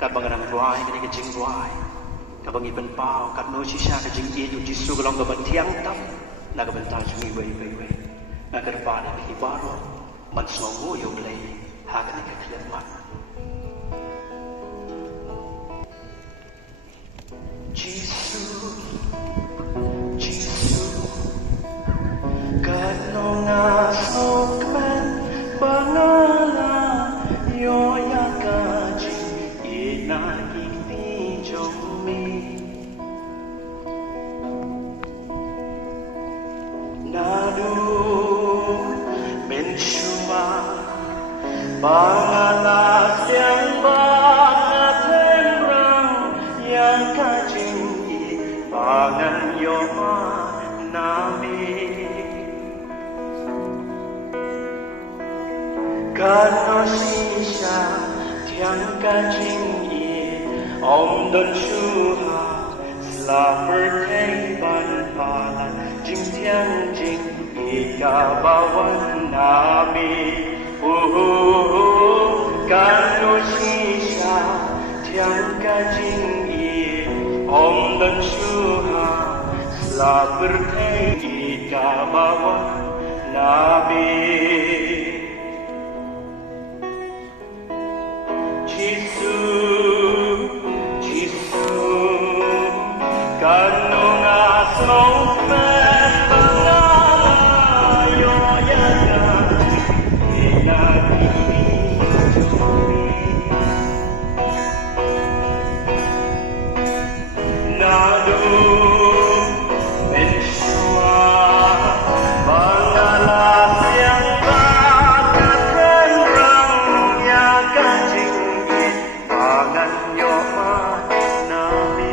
Kat banganan ruai kini kecing ruai. Kat bangi penpau kat no sisa kecing itu jisu kelong ke bentiang tam. Nak ke bentar cumi wei. Nak ke depan ni baru man songo yo play ha kini ke klemat. Jisu kat no ngasok men bangala yo ya kaji ina ini jomi nadu menshuma bangala yang bangatemrang yang kaji bangan yo nami Kano sisa tiang kajing ye om don chuha slapper tay ban palan jing tiang jing ika bawan nami Kano sisa tiang kajing ye om don chuha slapper tay ika bawan nami Jisu, kano ngasong men bangala yo yana inagini nadu menshua bangala siang bakaten rang yang kajing Pangan yo nami